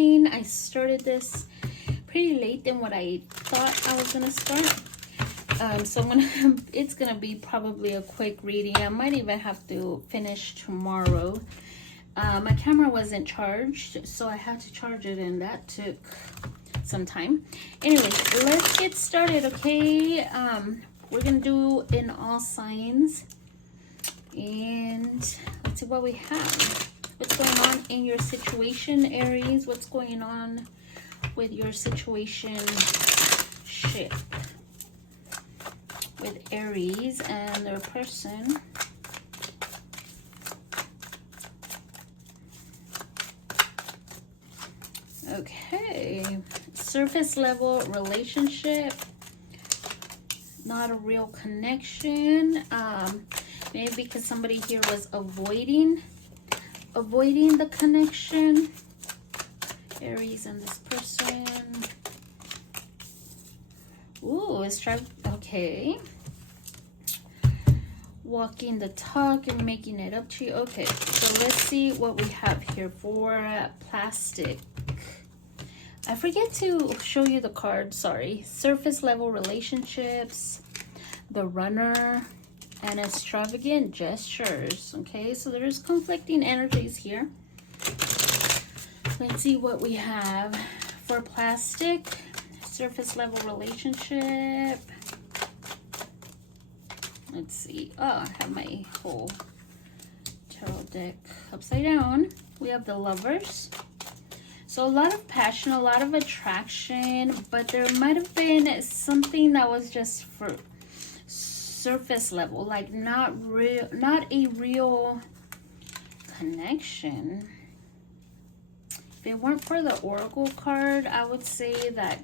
reading. I started this pretty late than what I thought I was gonna start. So it's gonna be probably a quick reading. I might even have to finish tomorrow. My camera wasn't charged, so I had to charge it, and that took some time. Anyway, let's get started, okay? We're gonna do in all signs, and let's see what we have. What's going on in your situation, Aries? What's going on with your situationship with Aries and their person? Okay, surface level relationship, not a real connection. Maybe because somebody here was avoiding the connection. Aries and this person. Ooh, it's okay. Walking the talk and making it up to you. Okay, so let's see what we have here for plastic. I forget to show you the card, sorry. Surface level relationships, the runner, and extravagant gestures. Okay, so there's conflicting energies here. Let's see what we have for plastic, surface level relationship. Let's see. Oh, I have my whole tarot deck upside down. We have the Lovers. So a lot of passion, a lot of attraction, but there might have been something that was just for surface level, like not a real connection. If it weren't for the Oracle card, I would say that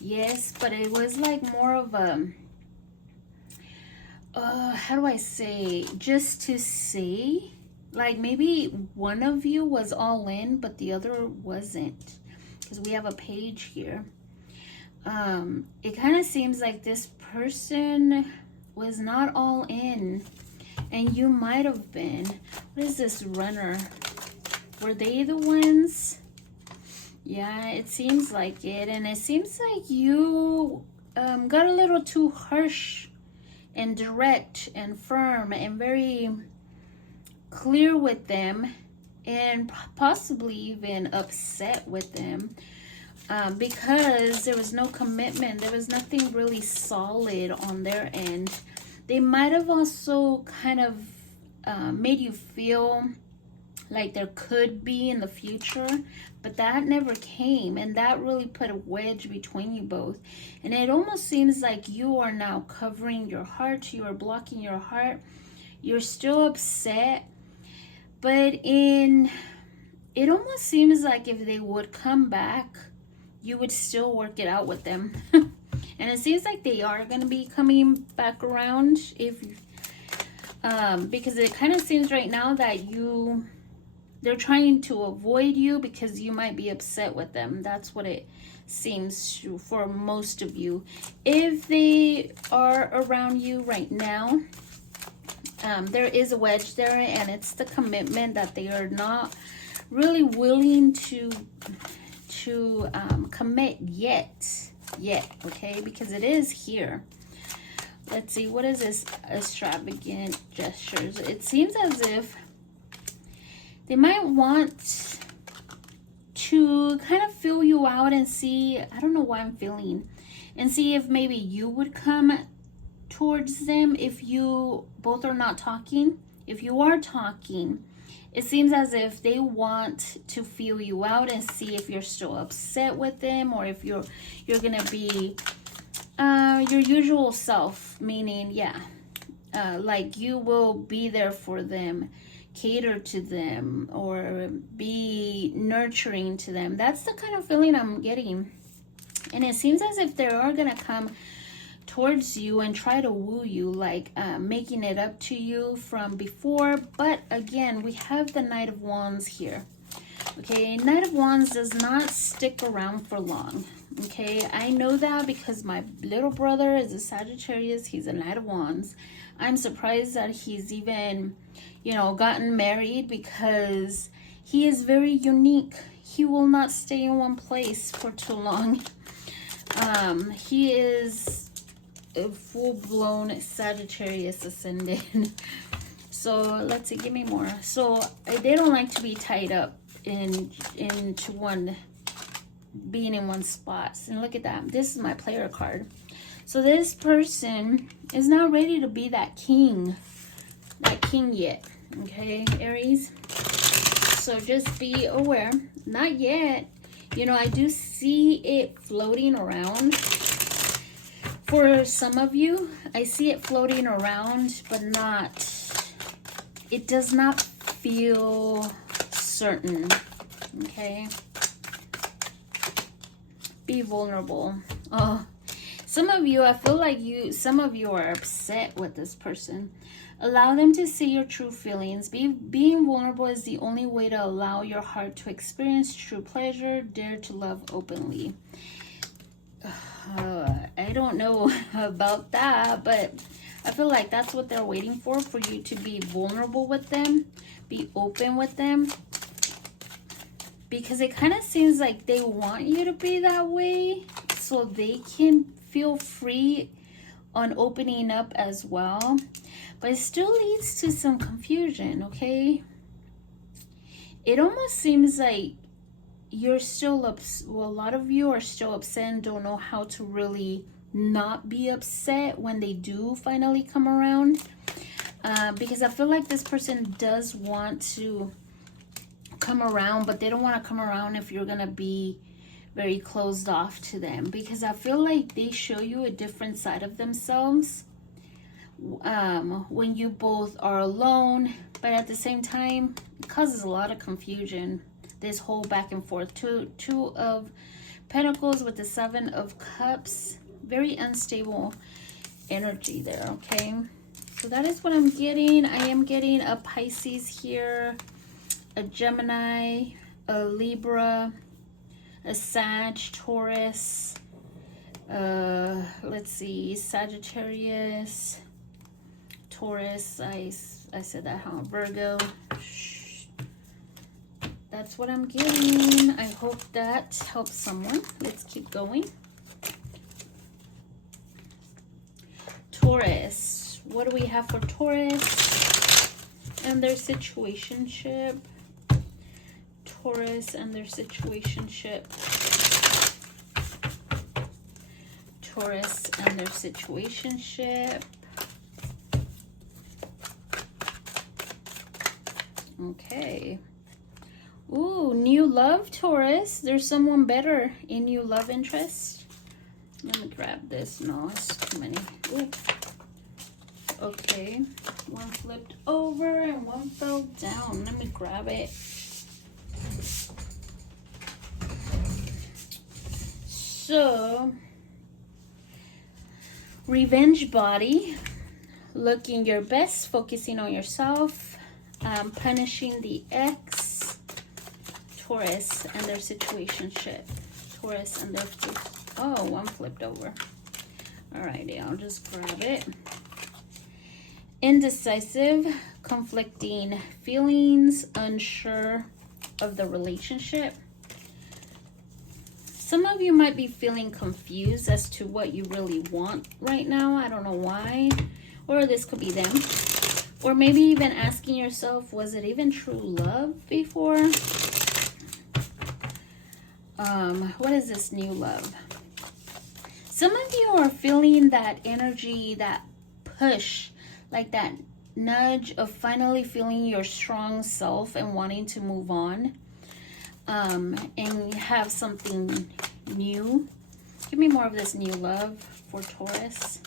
yes, but it was like more of a how do I say, just to say, like maybe one of you was all in but the other wasn't, because we have a page here. It kind of seems like this person was not all in and you might have been. What is this runner? Were they the ones? Yeah, it seems like it. And it seems like you got a little too harsh and direct and firm and very clear with them, and possibly even upset with them because there was no commitment. There was nothing really solid on their end. They might have also kind of made you feel like there could be in the future, but that never came, and that really put a wedge between you both. And it almost seems like you are now covering your heart. You are blocking your heart. You're still upset, but it almost seems like if they would come back, you would still work it out with them. And it seems like they are going to be coming back around, because it kind of seems right now that they're trying to avoid you because you might be upset with them. That's what it seems to, for most of you. If they are around you right now, there is a wedge there, and it's the commitment that they are not really willing to commit yet, okay, because it is here. Let's see, what is this extravagant gestures? It seems as if they might want to kind of feel you out and see, I don't know why I'm feeling, and see if maybe you would come towards them if you both are not talking. If you are talking, it seems as if they want to feel you out and see if you're still upset with them, or if you're gonna be your usual self, meaning like you will be there for them, cater to them, or be nurturing to them. That's the kind of feeling I'm getting. And it seems as if they are gonna come towards you and try to woo you, like making it up to you from before. But again, we have the Knight of Wands here. Okay, Knight of Wands does not stick around for long. Okay, I know that because my little brother is a Sagittarius. He's a Knight of Wands. I'm surprised that he's even, gotten married, because he is very unique. he will not stay in one place for too long. He is a full-blown Sagittarius ascendant. So let's see, give me more. So they don't like to be tied up into one, being in one spot. And look at that. This is my player card. So this person is not ready to be that king yet. Okay, Aries. So just be aware. Not yet. You know, I do see it floating around. For some of you, I see it floating around, but not, it does not feel certain. Okay. Be vulnerable. Oh, some of you, I feel like some of you are upset with this person. Allow them to see your true feelings. Being vulnerable is the only way to allow your heart to experience true pleasure. Dare to love openly. I don't know about that, but I feel like that's what they're waiting for you to be vulnerable with them, be open with them, because it kind of seems like they want you to be that way so they can feel free on opening up as well. But it still leads to some confusion, okay? It almost seems like you're still upset. Well, a lot of you are still upset and don't know how to really not be upset when they do finally come around. Because I feel like this person does want to come around, but they don't want to come around if you're going to be very closed off to them. Because I feel like they show you a different side of themselves when you both are alone, but at the same time it causes a lot of confusion, this whole back and forth. Two of Pentacles with the Seven of Cups, very unstable energy there. Okay, so that is what I'm getting. I am getting a Pisces here, a Gemini, a Libra, a Sag, Taurus, let's see, Sagittarius, Taurus, I said that, huh? Virgo. That's what I'm getting. I hope that helps someone. Let's keep going. Taurus. What do we have for Taurus and their situationship? Taurus and their situationship. Taurus and their situationship. Okay. Ooh, new love, Taurus. There's someone better in new love interest. Let me grab this. No, it's too many. Ooh. Okay. One flipped over and one fell down. Let me grab it. So, revenge body. Looking your best. Focusing on yourself. Punishing the ex. Taurus and their situationship. Taurus and their... Oh, one flipped over. Alrighty, I'll just grab it. Indecisive, conflicting feelings, unsure of the relationship. Some of you might be feeling confused as to what you really want right now. I don't know why. Or this could be them. Or maybe even asking yourself, was it even true love before? What is this new love? Some of you are feeling that energy, that push, like that nudge of finally feeling your strong self and wanting to move on, and have something new. Give me more of this new love for Taurus.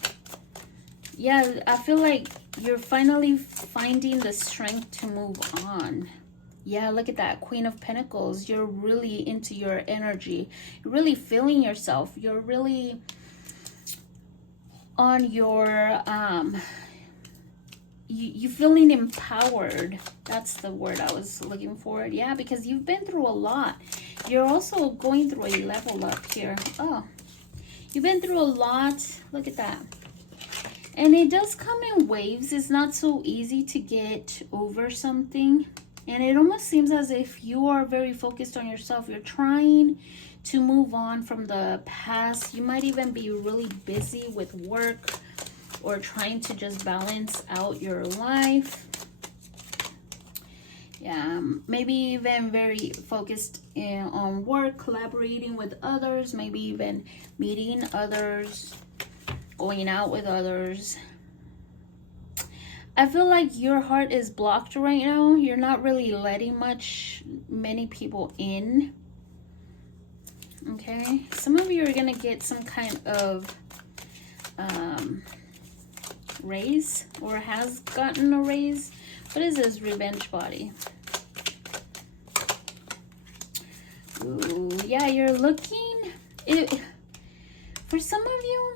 Yeah, I feel like you're finally finding the strength to move on. Yeah, look at that. Queen of Pentacles. You're really into your energy. You're really feeling yourself. You're really on your, you feeling empowered. That's the word I was looking for. Yeah, because you've been through a lot. You're also going through a level up here. Oh, you've been through a lot. Look at that. And it does come in waves. It's not so easy to get over something And it almost seems as if you are very focused on yourself. You're trying to move on from the past. You might even be really busy with work or trying to just balance out your life. Yeah, maybe even very focused on work, collaborating with others, maybe even meeting others, going out with others. I feel like your heart is blocked right now. You're not really letting many people in. Okay, some of you are gonna get some kind of raise or has gotten a raise. What is this revenge body? Ooh, yeah, you're looking for some of you.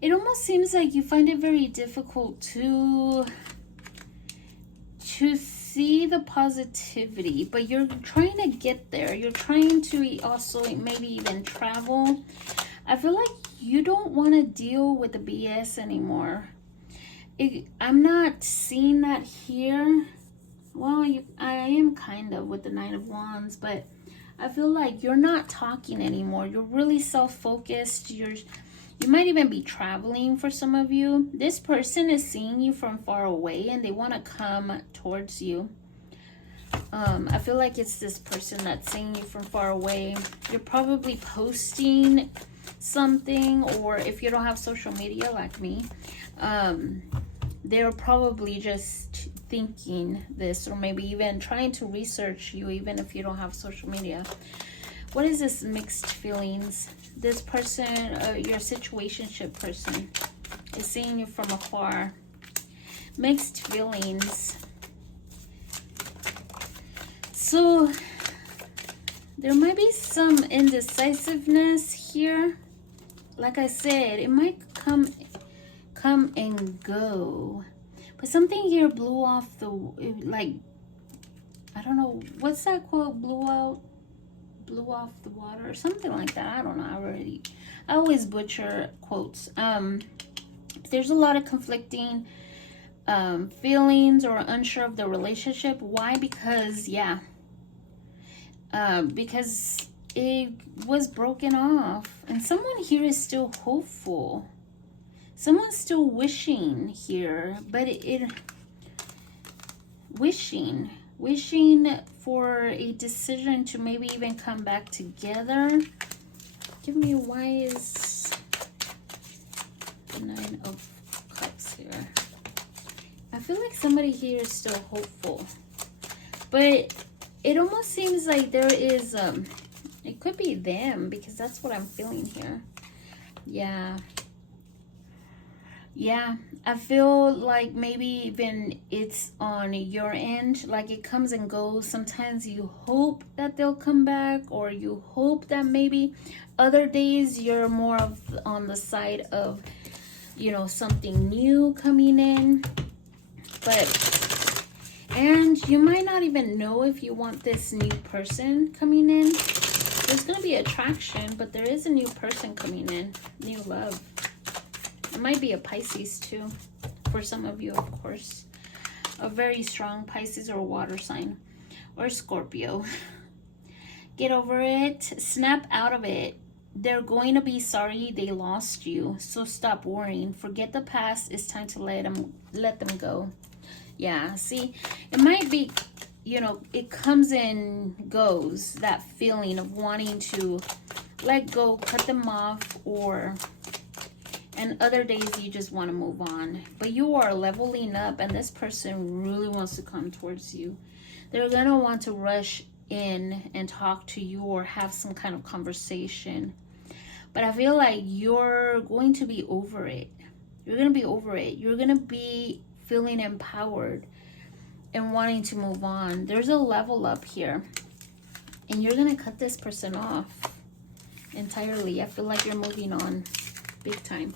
It almost seems like you find it very difficult to see the positivity, but you're trying to get there. You're trying to also maybe even travel. I feel like you don't want to deal with the BS anymore. I'm not seeing that here. Well, I am kind of with the Nine of Wands, but I feel like you're not talking anymore. You're really self-focused. You might even be traveling for some of you. This person is seeing you from far away and they want to come towards you. I feel like it's this person that's seeing you from far away. You're probably posting something, or if you don't have social media like me, they're probably just thinking this, or maybe even trying to research you even if you don't have social media. What is this mixed feelings? This person, your situationship person, is seeing you from afar. Mixed feelings. So there might be some indecisiveness here. Like I said, it might come and go. But something here blew off the, like, I don't know, what's that quote? Blew off the water or something like that. I don't know. I always butcher quotes. There's a lot of conflicting feelings or unsure of the relationship. Why? Because because it was broken off, and someone here is still hopeful. Someone's still wishing here, but wishing for a decision to maybe even come back together. Give me, why is the Nine of Cups here? I feel like somebody here is still hopeful, but it almost seems like there is it could be them, because that's what I'm feeling here. Yeah, I feel like maybe even it's on your end, like it comes and goes. Sometimes you hope that they'll come back, or you hope that maybe other days you're more on the side of, you know, something new coming in. And you might not even know if you want this new person coming in. There's going to be attraction, but there is a new person coming in, new love. It might be a Pisces too, for some of you, of course. A very strong Pisces or water sign, or Scorpio. Get over it. Snap out of it. They're going to be sorry they lost you, so stop worrying. Forget the past. It's time to let them go. Yeah, see, it might be, you know, it comes and goes, that feeling of wanting to let go, cut them off, and other days you just want to move on. But you are leveling up, and this person really wants to come towards you. They're going to want to rush in and talk to you or have some kind of conversation. But I feel like you're going to be over it. You're going to be over it. You're going to be feeling empowered and wanting to move on. There's a level up here, and you're going to cut this person off entirely. I feel like you're moving on big time.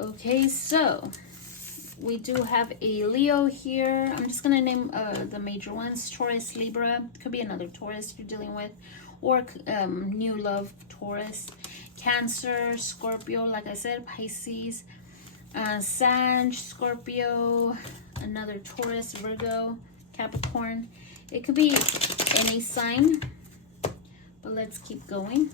Okay, so we do have a Leo here. I'm just going to name the major ones. Taurus, Libra. Could be another Taurus you're dealing with, or new love Taurus. Cancer, Scorpio, like I said, Pisces, Sag, Scorpio, another Taurus, Virgo, Capricorn. It could be any sign, but let's keep going.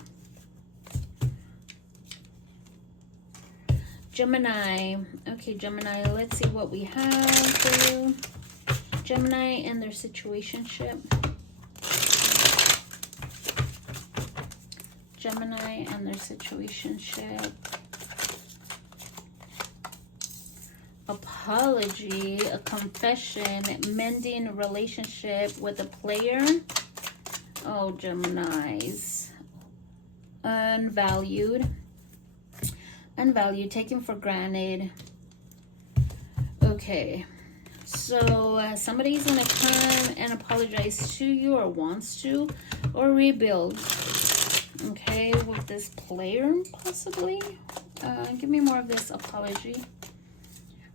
Gemini. Okay, Gemini, let's see what we have for you. Gemini and their situationship. Gemini and their situationship. Apology, a confession, mending a relationship with a player. Oh, Geminis. Unvalued. Unvalued, taken for granted. Okay. So somebody's going to come and apologize to you, or wants to, or rebuild. Okay, with this player, possibly. Give me more of this apology.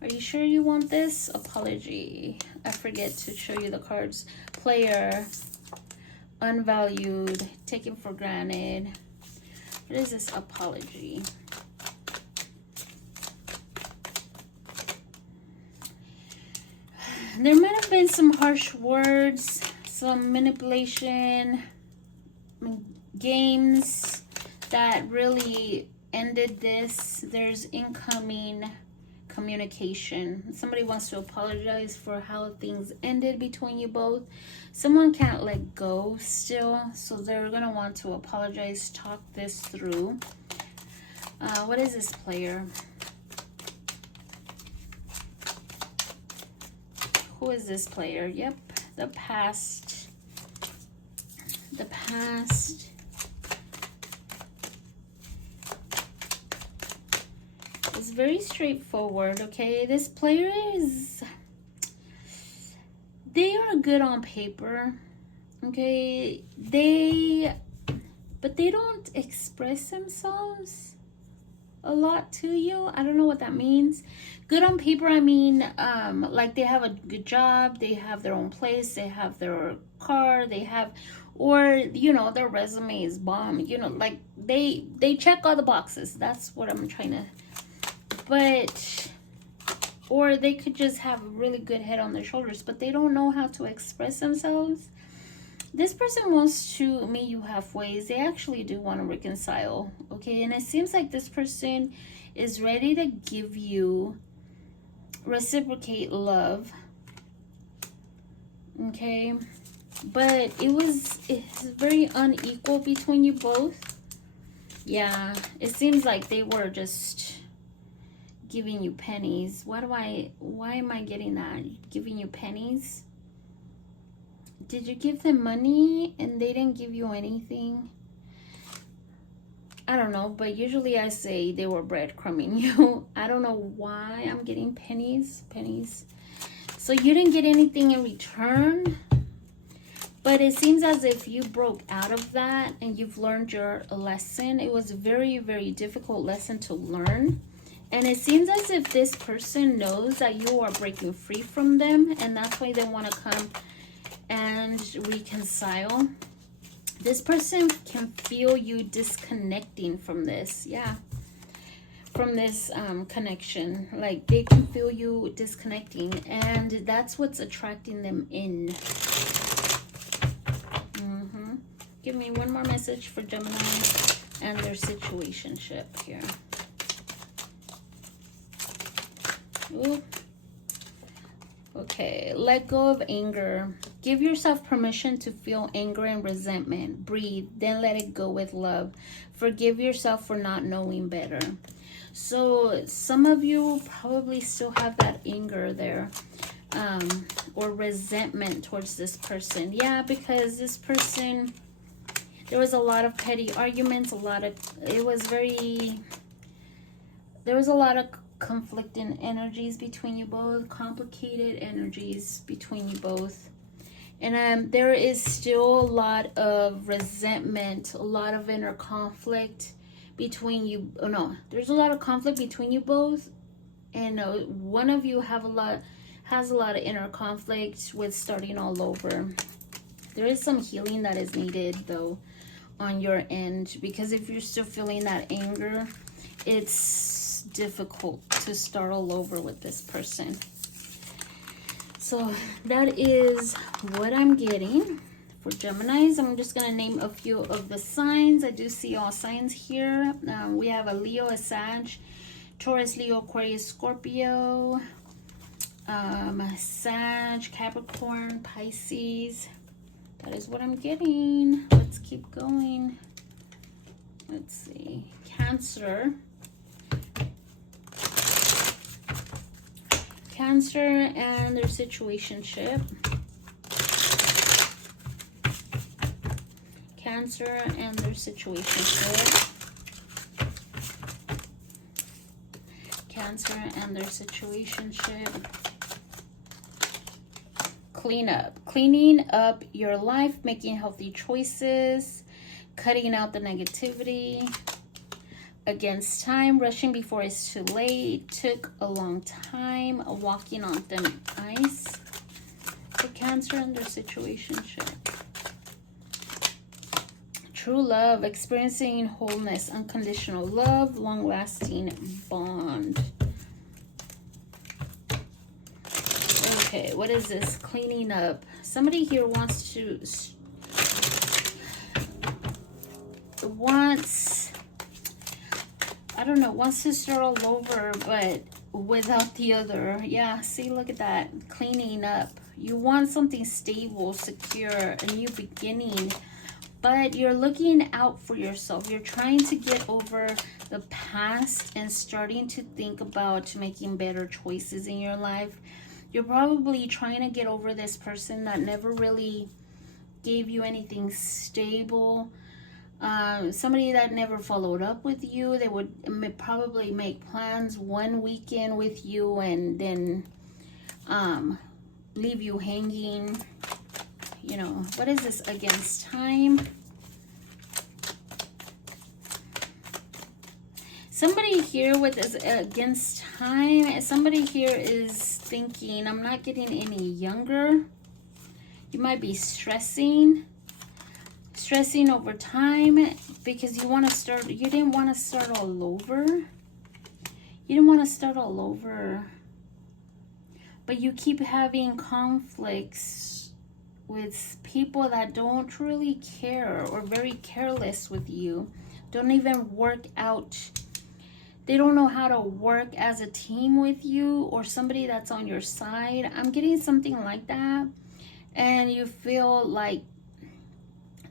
Are you sure you want this? Apology. I forget to show you the cards. Player. Unvalued. Taken for granted. What is this apology? There might have been some harsh words, some manipulation, games that really ended this. There's incoming communication. Somebody wants to apologize for how things ended between you both. Someone can't let go still, so they're going to want to apologize, talk this through. What is this player? Who is this player? Yep, the past. The past. It's very straightforward, okay? This player is... They are good on paper, okay? But they don't express themselves a lot to you. I don't know what that means. Good on paper, I mean, like they have a good job, they have their own place, they have their car, they have, or, you know, their resume is bomb, you know, like they check all the boxes. That's what I'm trying to, but, or they could just have a really good head on their shoulders, but they don't know how to express themselves. This person wants to meet you halfway. They actually do want to reconcile, okay? And it seems like this person is ready to give you, reciprocate love, okay? But it's very unequal between you both. Yeah, it seems like they were just giving you pennies. Why am I getting that? Giving you pennies? Did you give them money and they didn't give you anything? I don't know, but usually I say they were breadcrumbing you. I don't know why I'm getting pennies. So you didn't get anything in return, but it seems as if you broke out of that and you've learned your lesson. It was a very, very difficult lesson to learn. And it seems as if this person knows that you are breaking free from them, and that's why they want to come and reconcile. This person can feel you disconnecting from this. Yeah, from this connection. Like they can feel you disconnecting, and that's what's attracting them in. Give me one more message for Gemini and their situationship here. Ooh. Okay, let go of anger. Give yourself permission to feel anger and resentment. Breathe, then let it go with love. Forgive yourself for not knowing better. So some of you probably still have that anger there, or resentment towards this person. Yeah, because this person, there was a lot of petty arguments, there was a lot of conflicting energies between you both, complicated energies between you both. And there is still a lot of resentment, a lot of inner conflict between you. Oh no, there's a lot of conflict between you both, and one of you has a lot of inner conflict with starting all over. There is some healing that is needed though on your end, because if you're still feeling that anger, it's difficult to start all over with this person. So that is what I'm getting for Geminis. I'm just going to name a few of the signs. I do see all signs here. We have a Leo, a Sag, Taurus, Leo, Aquarius, Scorpio, Sag, Capricorn, Pisces. That is what I'm getting. Let's keep going. Let's see. Cancer. Cancer and their situationship. Cancer and their situationship. Cancer and their situationship. Cleaning up your life, making healthy choices, cutting out the negativity. Against time, rushing before it's too late, took a long time, walking on thin ice. For Cancer and their situationship. True love, experiencing wholeness, unconditional love, long-lasting bond. Okay, what is this? Cleaning up. Somebody here wants to wants to start all over, but without the other. Yeah, see, look at that. Cleaning up. You want something stable, secure, a new beginning, but you're looking out for yourself. You're trying to get over the past and starting to think about making better choices in your life. You're probably trying to get over this person that never really gave you anything stable. Somebody that never followed up with you. They would probably make plans one weekend with you and then leave you hanging. You know, what is this? Against time. Somebody here with this against time. Somebody here is thinking, I'm not getting any younger. You might be stressing over time because you want to start. You didn't want to start all over. You didn't want to start all over. But you keep having conflicts with people that don't really care or very careless with you. Don't even work out. They don't know how to work as a team with you, or somebody that's on your side. I'm getting something like that. And you feel like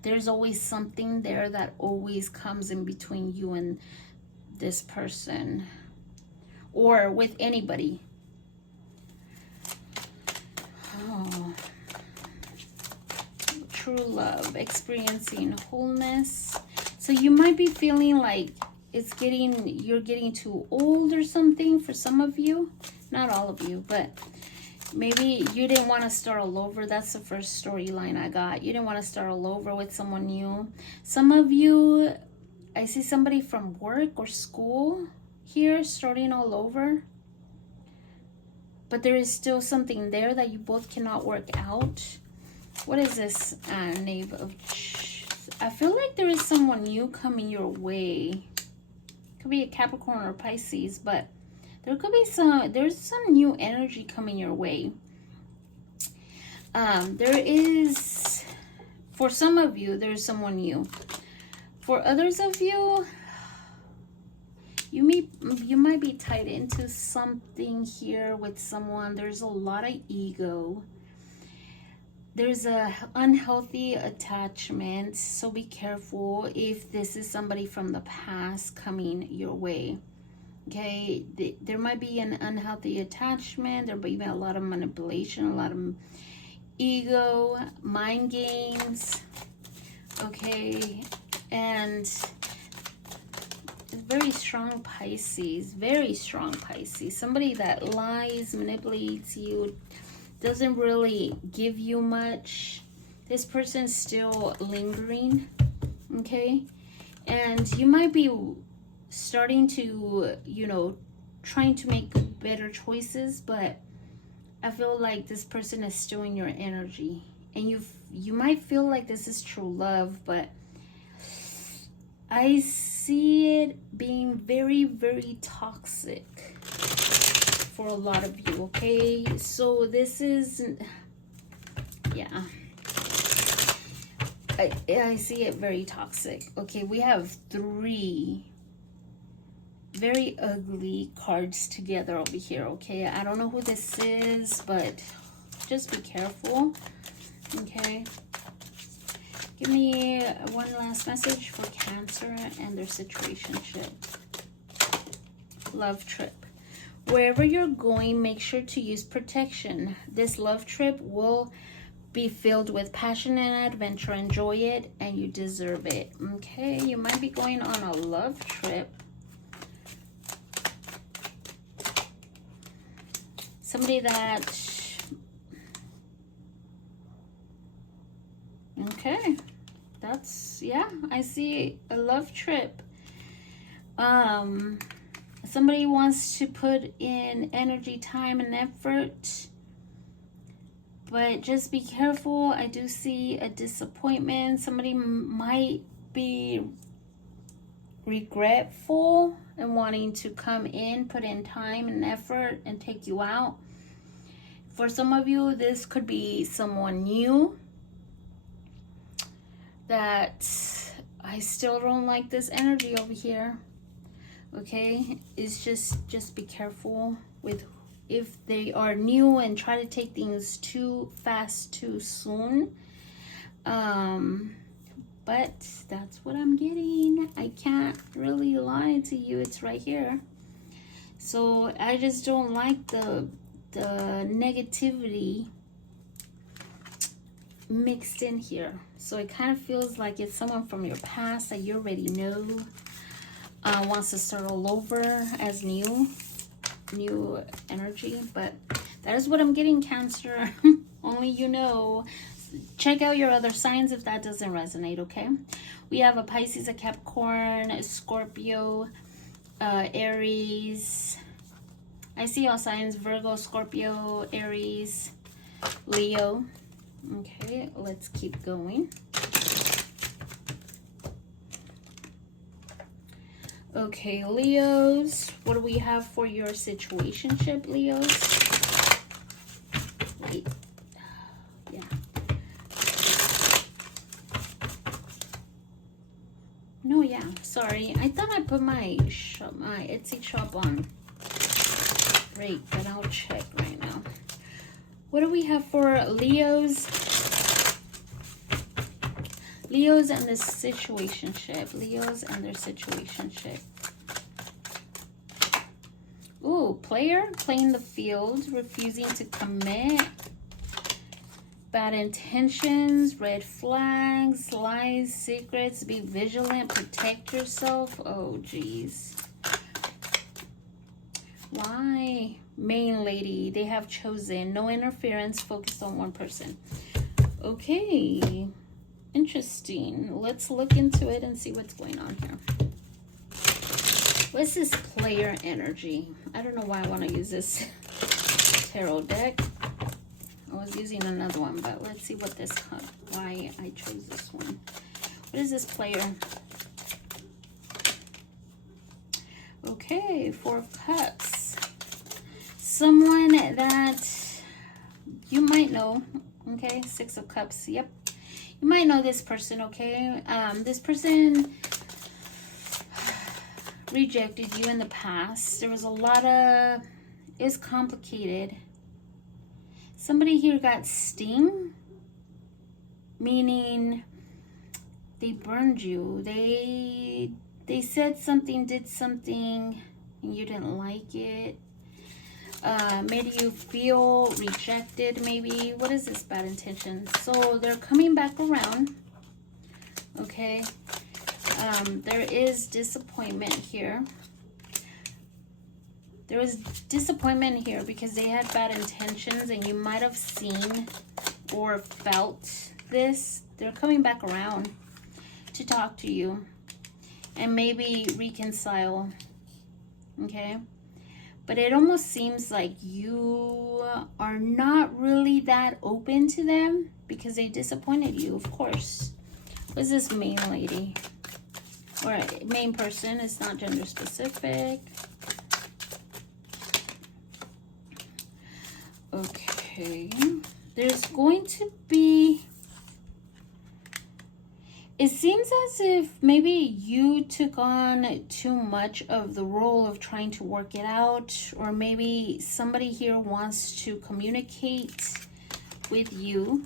there's always something there that always comes in between you and this person. Or with anybody. Oh. True love. Experiencing wholeness. So you might be feeling like you're getting too old or something for some of you. Not all of you, but maybe you didn't want to start all over. That's the first storyline I got. You didn't want to start all over with someone new. Some of you, I see somebody from work or school here starting all over. But there is still something there that you both cannot work out. What is this? Knave of... I feel like there is someone new coming your way. Could be a Capricorn or Pisces, but there could be there's some new energy coming your way. There is, for some of you, there's someone new. For others of you, you might be tied into something here with someone. There's a lot of ego. There's a unhealthy attachment, so be careful if this is somebody from the past coming your way. Okay, there might be an unhealthy attachment. There might be a lot of manipulation, a lot of ego, mind games. Okay, and very strong Pisces, very strong Pisces. Somebody that lies, manipulates you, doesn't really give you much. This person's still lingering, okay? And you might be starting to, trying to make better choices, but I feel like this person is still in your energy. And you might feel like this is true love, but I see it being very, very toxic. for a lot of you, okay? So this is, yeah. I see it very toxic. Okay, we have 3 very ugly cards together over here, okay? I don't know who this is, but just be careful, okay? Give me one last message for Cancer and their situationship. Love trip. Wherever you're going, make sure to use protection. This love trip will be filled with passion and adventure. Enjoy it, and you deserve it. Okay, you might be going on a love trip. Somebody that... Okay, that's, yeah, I see a love trip. Somebody wants to put in energy, time, and effort, but just be careful. I do see a disappointment. Somebody might be regretful and wanting to come in, put in time and effort, and take you out. For some of you, this could be someone new that I still don't like this energy over here. Okay, it's just be careful with if they are new and try to take things too fast, too soon. But that's what I'm getting. I can't really lie to you. It's right here. So I just don't like the negativity mixed in here. So it kind of feels like it's someone from your past that you already know, wants to start all over as new energy. But that is what I'm getting, Cancer. Only you know. Check out your other signs if that doesn't resonate, okay? We have a Pisces, a Capricorn, a Scorpio, Aries. I see all signs: Virgo, Scorpio, Aries, Leo. Okay, let's keep going. Okay, Leos, what do we have for your situationship, Leos? Wait. Yeah. No, yeah, sorry. I thought I put my Etsy shop on break, but I'll check right now. What do we have for Leos? Leos and the situationship. Leos and their situationship. Ooh, player playing the field, refusing to commit. Bad intentions, red flags, lies, secrets. Be vigilant, protect yourself. Oh, geez. Why? Main lady, they have chosen. No interference, focused on one person. Okay. Interesting. Let's look into it and see what's going on here. What's this player energy? I don't know why I want to use this tarot deck. I was using another one, but let's see what this, why I chose this one. What is this player? Okay, 4 of Cups. Someone that you might know. Okay, 6 of Cups. Yep. You might know this person, okay? This person rejected you in the past. There was a lot of... It was complicated. Somebody here got sting, meaning they burned you. They said something, did something, and you didn't like it. Made you feel rejected, maybe. What is this bad intention? So they're coming back around. Okay. There is disappointment here. There was disappointment here because they had bad intentions and you might have seen or felt this. They're coming back around to talk to you and maybe reconcile. Okay. But it almost seems like you are not really that open to them because they disappointed you, of course. What's this main lady? Or main person, it's not gender specific. Okay. There's going to be... It seems as if maybe you took on too much of the role of trying to work it out, or maybe somebody here wants to communicate with you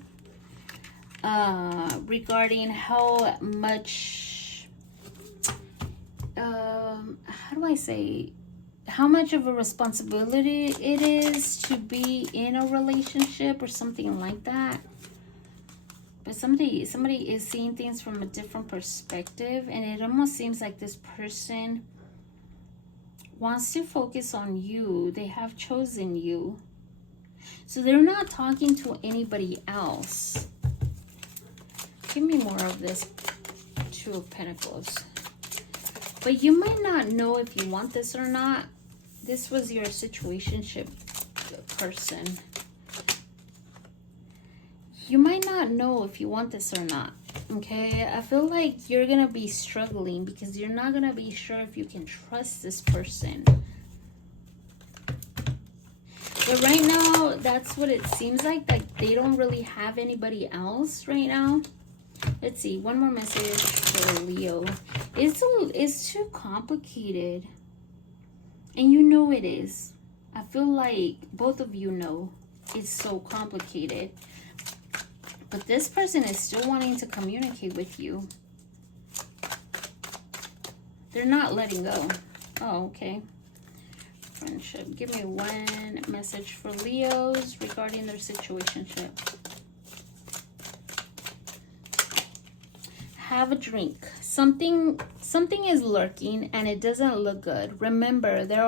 regarding how much, how do I say, how much of a responsibility it is to be in a relationship or something like that. But somebody is seeing things from a different perspective, and it almost seems like this person wants to focus on you. They have chosen you. So they're not talking to anybody else. Give me more of this Two of Pentacles. But you might not know if you want this or not. This was your situationship person. You might not know if you want this or not, okay? I feel like you're going to be struggling because you're not going to be sure if you can trust this person. But right now, that's what it seems like they don't really have anybody else right now. Let's see, one more message for Leo. It's too complicated. And you know it is. I feel like both of you know it's so complicated. But this person is still wanting to communicate with you. They're not letting go. Oh, okay. Friendship. Give me one message for Leos regarding their situationship. Have a drink. Something is lurking and it doesn't look good. Remember, there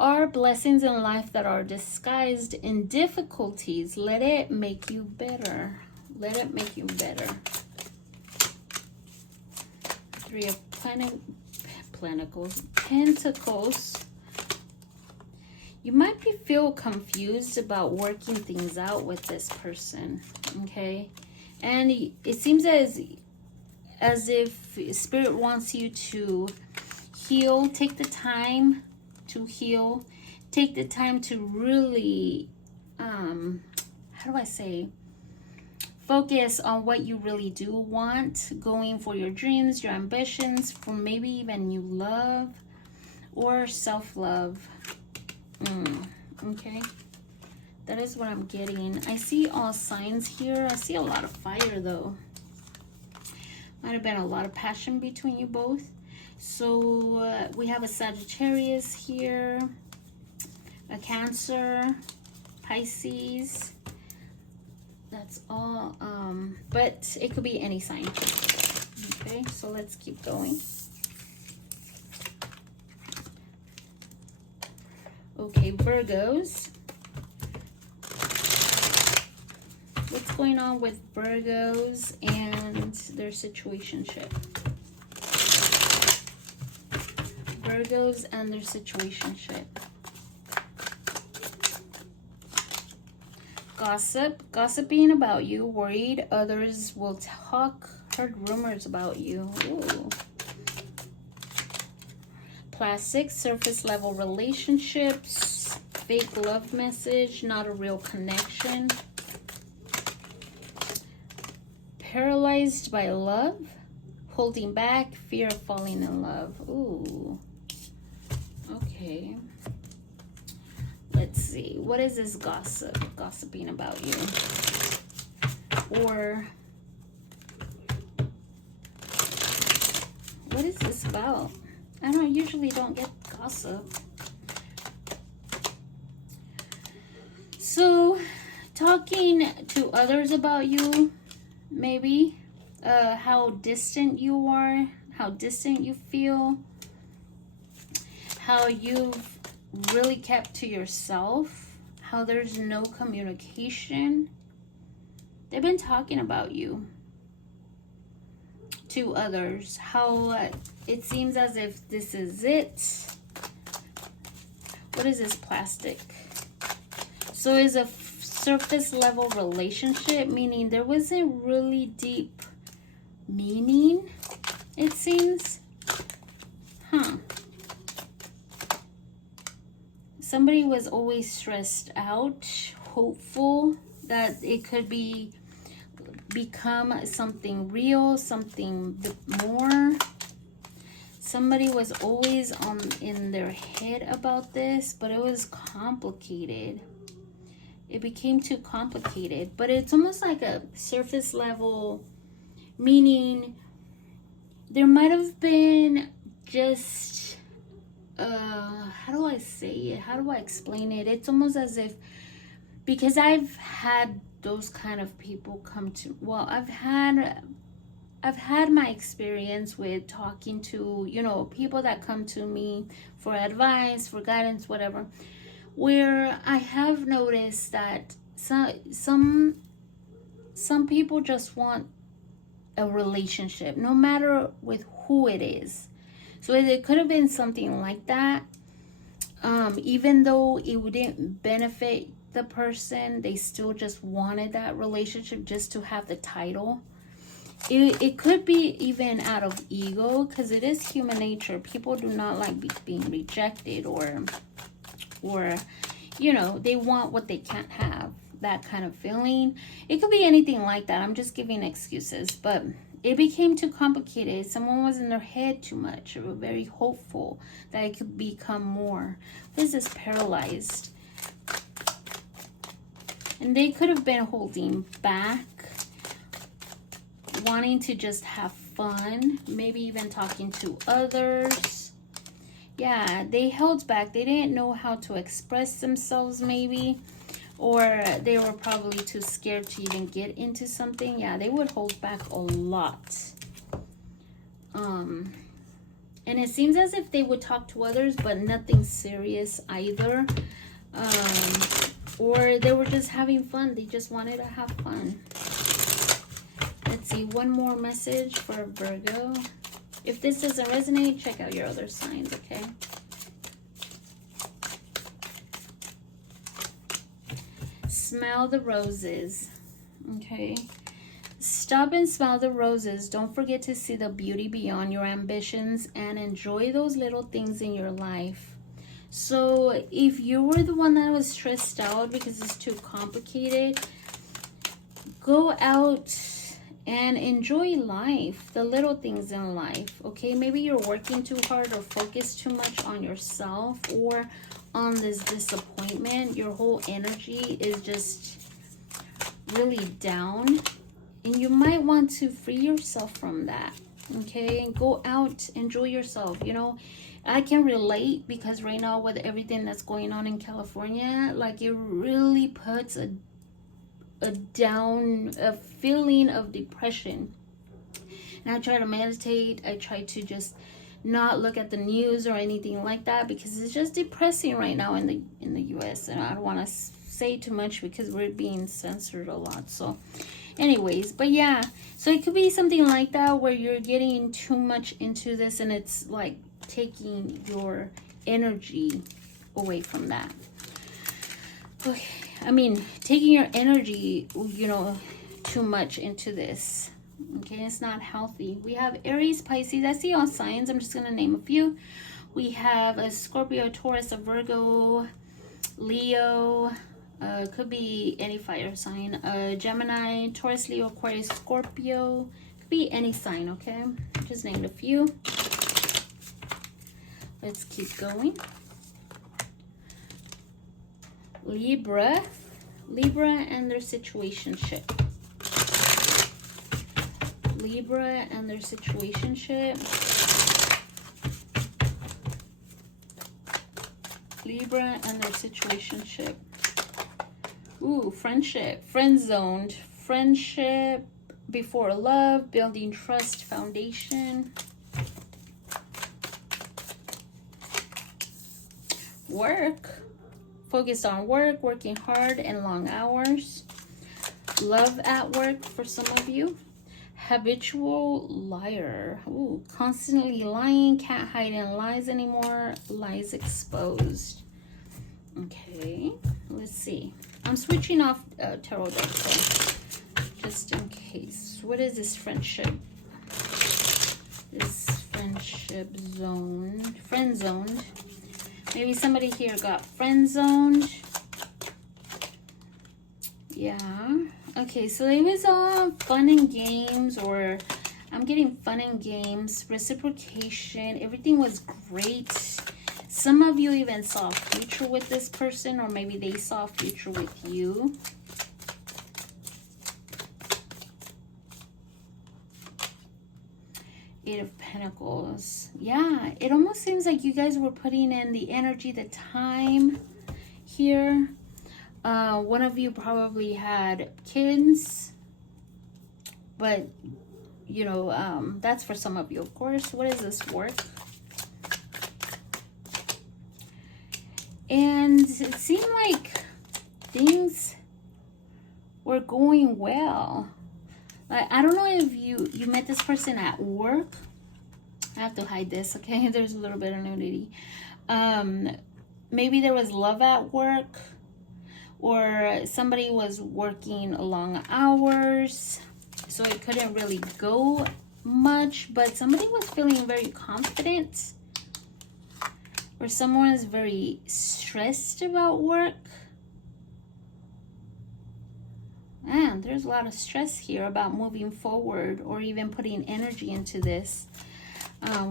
are blessings in life that are disguised in difficulties. Let it make you better. Let it make you better. Three of Pentacles. You might feel confused about working things out with this person. Okay? And it seems as if Spirit wants you to heal. Take the time to heal. Take the time to really, how do I say, focus on what you really do want, going for your dreams, your ambitions, for maybe even new love or self-love. Okay, that is what I'm getting. I see all signs here. I see a lot of fire though. Might have been a lot of passion between you both. So we have a Sagittarius here, a Cancer, Pisces. That's all, but it could be any sign. Okay, so let's keep going. Okay, Virgos. What's going on with Virgos and their situationship? Virgos and their situationship. Gossiping about you, worried others will talk, heard rumors about you. Ooh. Plastic, surface level relationships, fake love message, not a real connection. Paralyzed by love, holding back, fear of falling in love. Ooh. Okay. Let's see. What is this gossiping about you? Or what is this about? I usually don't get gossip. So, talking to others about you, maybe. How distant you are, how distant you feel, how you've really kept to yourself, how there's no communication. They've been talking about you to others, how it seems as if this is it. What is this plastic? So it's a surface level relationship, meaning there wasn't really deep meaning, it seems. Somebody was always stressed out, hopeful that it could become something real, something more. Somebody was always in their head about this, but it was complicated. It became too complicated, but it's almost like a surface level, meaning there might have been just, how do I say it? How do I explain it? It's almost as if, because I've had those kind of people come to, well, I've had my experience with talking to, you know, people that come to me for advice, for guidance, whatever, where I have noticed that some people just want a relationship, no matter with who it is. So it could have been something like that. Even though it wouldn't benefit the person, they still just wanted that relationship just to have the title. It could be even out of ego, because it is human nature. People do not like being rejected, or you know, they want what they can't have, that kind of feeling. It could be anything like that. I'm just giving excuses, but it became too complicated. Someone was in their head too much. They were very hopeful that it could become more. This is paralyzed, and they could have been holding back, wanting to just have fun, maybe even talking to others. Yeah, they held back. They didn't know how to express themselves, maybe, or they were probably too scared to even get into something. Yeah, they would hold back a lot. And it seems as if they would talk to others, but nothing serious either. Or they were just having fun. They just wanted to have fun. Let's see, one more message for Virgo. If this doesn't resonate, check out your other signs, okay? Smell the roses, okay? Stop and smell the roses. Don't forget to see the beauty beyond your ambitions and enjoy those little things in your life. So if you were the one that was stressed out because it's too complicated, go out and enjoy life, the little things in life, okay? Maybe you're working too hard or focused too much on yourself or on this disappointment. Your whole energy is just really down, and you might want to free yourself from that, okay? And go out, enjoy yourself. You know, I can relate, because right now with everything that's going on in California, like, it really puts a feeling of depression. And I try to meditate. I try to just not look at the news or anything like that, because it's just depressing right now in the US. And I don't want to say too much because we're being censored a lot. So anyways, but yeah, so it could be something like that, where you're getting too much into this and it's like taking your energy away from that. Okay, I mean, taking your energy, you know, too much into this. Okay, it's not healthy. We have Aries, Pisces. I see all signs. I'm just going to name a few. We have a Scorpio, Taurus, a Virgo, Leo. Could be any fire sign. Gemini, Taurus, Leo, Aquarius, Scorpio. Could be any sign, okay? Just named a few. Let's keep going. Libra and their situationship. Libra and their situationship. Libra and their situationship. Ooh, friendship. Friend-zoned. Friendship before love. Building trust foundation. Work. Focused on work, working hard and long hours. Love at work for some of you. Habitual liar. Ooh, constantly lying, can't hide in lies anymore. Lies exposed. Okay, let's see. I'm switching off tarot decks, so just in case. What is this friendship? This friendship zone, friend zoned. Maybe somebody here got friend zoned. Yeah. Okay, so it was all fun and games, or I'm getting fun and games, reciprocation. Everything was great. Some of you even saw a future with this person, or maybe they saw a future with you. Eight of Pentacles. Yeah, it almost seems like you guys were putting in the energy, the time here. One of you probably had kids, but you know, that's for some of you, of course. What is this work? And it seemed like things were going well. Like, I don't know if you met this person at work. I have to hide this, okay? There's a little bit of nudity. Maybe there was love at work, or somebody was working long hours, so it couldn't really go much, but somebody was feeling very confident, or someone is very stressed about work. Man, there's a lot of stress here about moving forward, or even putting energy into this.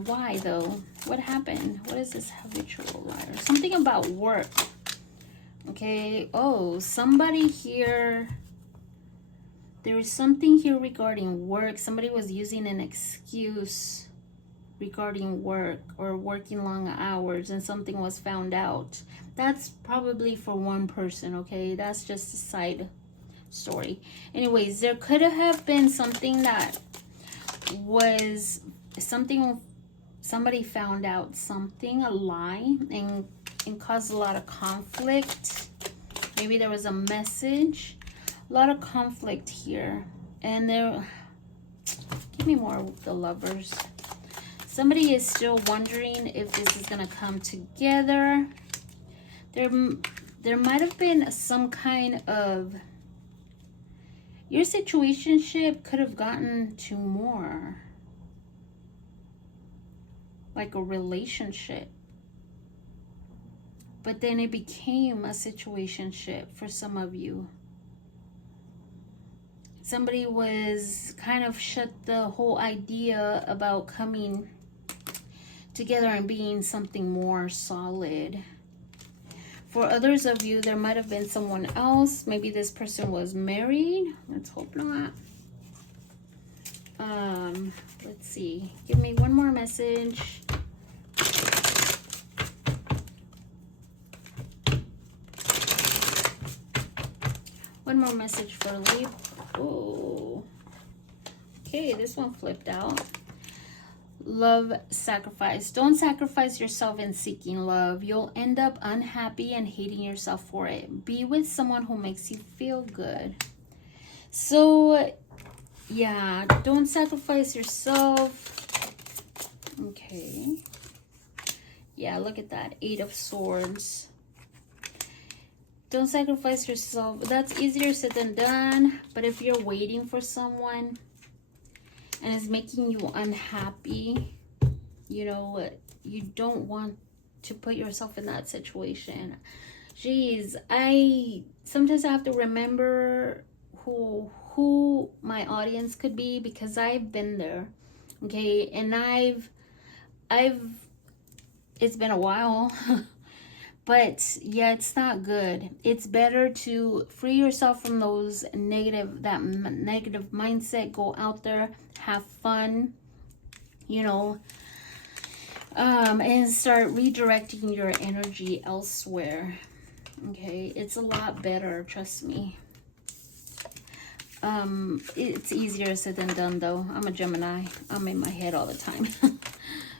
Why though? What happened? What is this habitual liar? Something about work. Okay. Oh, somebody here. There is something here regarding work. Somebody was using an excuse regarding work, or working long hours, and something was found out. That's probably for one person, okay? That's just a side story. Anyways, there could have been something that was somebody found out something, a lie, and caused a lot of conflict. Maybe there was a message. A lot of conflict here. And there, give me more of the Lovers. Somebody is still wondering if this is going to come together. There might have been some kind of, your situationship could have gotten to more like a relationship, but then it became a situationship for some of you. Somebody was kind of shut the whole idea about coming together and being something more solid. For others of you, there might have been someone else. Maybe this person was married. Let's hope not. Let's see. Give me one more message. One more message for Libra. Oh. Okay, this one flipped out. Love sacrifice. Don't sacrifice yourself in seeking love. You'll end up unhappy and hating yourself for it. Be with someone who makes you feel good. So, yeah, don't sacrifice yourself. Okay. Yeah, look at that. 8 of Swords. Don't sacrifice yourself. That's easier said than done. But if you're waiting for someone and it's making you unhappy, you know, you don't want to put yourself in that situation. Jeez, sometimes I have to remember who my audience could be, because I've been there, okay? And it's been a while, but yeah, it's not good. It's better to free yourself from those negative mindset. Go out there, have fun, you know, and start redirecting your energy elsewhere. Okay, it's a lot better, trust me. It's easier said than done though. I'm a Gemini. I'm in my head all the time.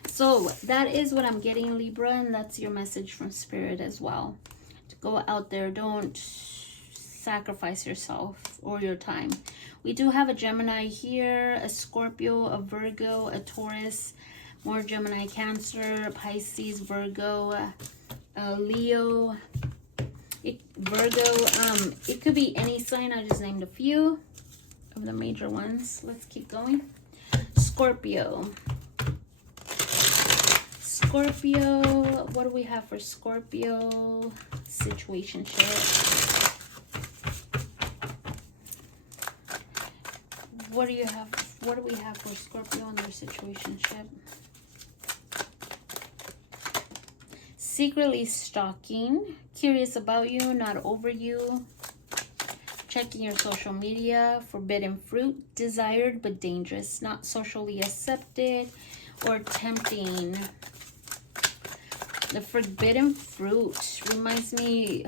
So that is what I'm getting, Libra, and that's your message from Spirit as well. To go out there, don't sacrifice yourself or your time. We do have a Gemini here, a Scorpio, a Virgo, a Taurus, more Gemini, Cancer, Pisces, Virgo, Leo, Virgo. It could be any sign. I just named a few of the major ones. Let's keep going. Scorpio. Scorpio, what do we have for Scorpio? Situationship. What do you have? What do we have for Scorpio on their situationship? Secretly stalking, curious about you, not over you. Checking your social media, forbidden fruit, desired but dangerous, not socially accepted or tempting. The forbidden fruit reminds me,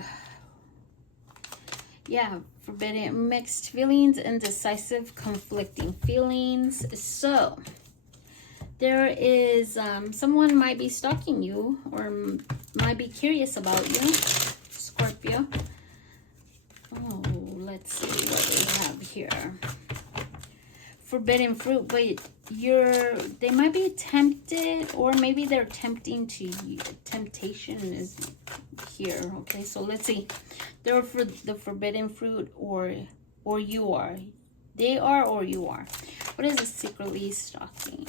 yeah, forbidden, mixed feelings, indecisive, conflicting feelings. So there is someone might be stalking you or might be curious about you, Scorpio. Oh, let's see what we have here. Forbidden fruit, but they might be tempted, or maybe they're tempting to you. Temptation is here. Okay, so let's see. They're for the forbidden fruit, or you are. They are, or you are. What is a secretly stalking?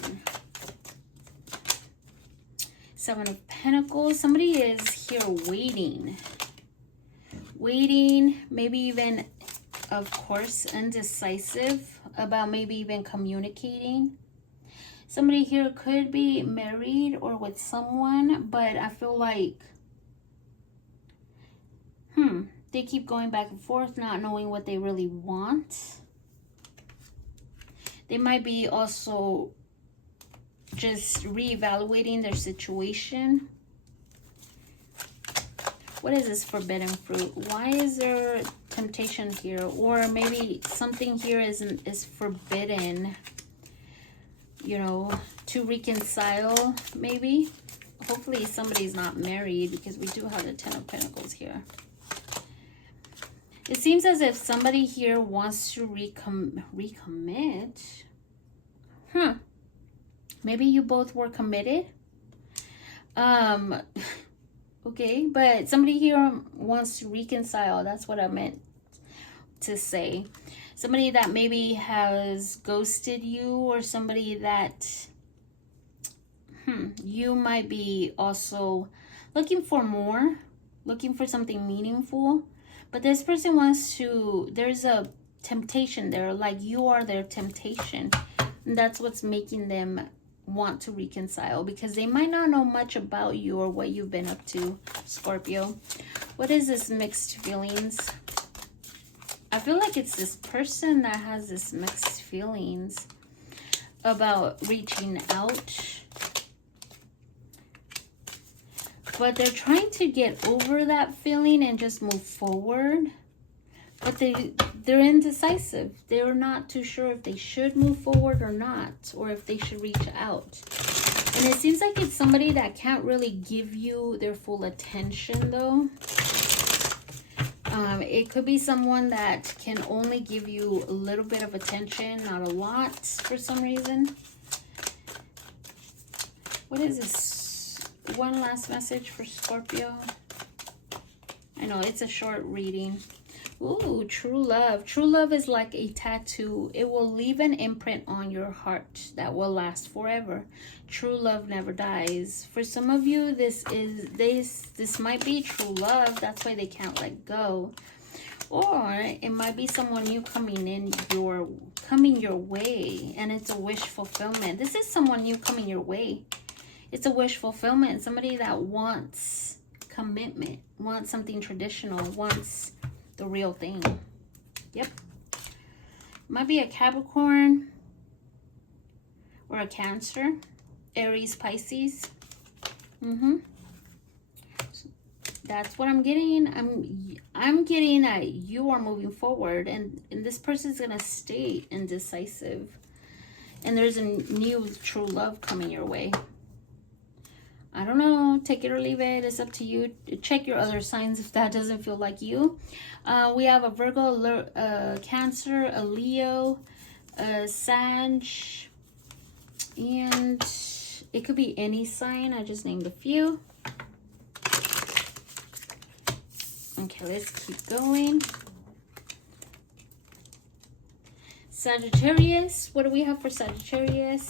Seven of Pentacles. Somebody is here waiting, maybe even, of course, indecisive about maybe even communicating. Somebody here could be married or with someone, but I feel like they keep going back and forth, not knowing what they really want. They might be also just reevaluating their situation. What is this forbidden fruit? Why is there temptation here? Or maybe something here is forbidden, you know, to reconcile, maybe. Hopefully somebody's not married, because we do have the Ten of Pentacles here. It seems as if somebody here wants to recommit. Maybe you both were committed. Okay, but somebody here wants to reconcile. That's what I meant to say. Somebody that maybe has ghosted you, or somebody that you might be also looking for more, looking for something meaningful. But this person wants to, there's a temptation there, like you are their temptation. And that's what's making them want to reconcile, because they might not know much about you or what you've been up to, Scorpio. What is this mixed feelings? I feel like it's this person that has this mixed feelings about reaching out, but they're trying to get over that feeling and just move forward. But they're indecisive. They're not too sure if they should move forward or not, or if they should reach out. And it seems like it's somebody that can't really give you their full attention, though. It could be someone that can only give you a little bit of attention, not a lot, for some reason. What is this? One last message for Scorpio. I know it's a short reading. Ooh, true love. True love is like a tattoo. It will leave an imprint on your heart that will last forever. True love never dies. For some of you, this might be true love. That's why they can't let go. Or it might be someone new coming your way, and it's a wish fulfillment. This is someone new coming your way. It's a wish fulfillment. Somebody that wants commitment, wants something traditional, wants the real thing. Yep. Might be a Capricorn or a Cancer, Aries, Pisces. That's what I'm getting. I'm getting that you are moving forward, and this person's gonna stay indecisive, and there's a new true love coming your way. I don't know, take it or leave it. It's up to you. Check your other signs if that doesn't feel like you. We have a Virgo, a Cancer, a Leo, a Sag, and it could be any sign. I just named a few. Okay, let's keep going. Sagittarius. What do we have for Sagittarius?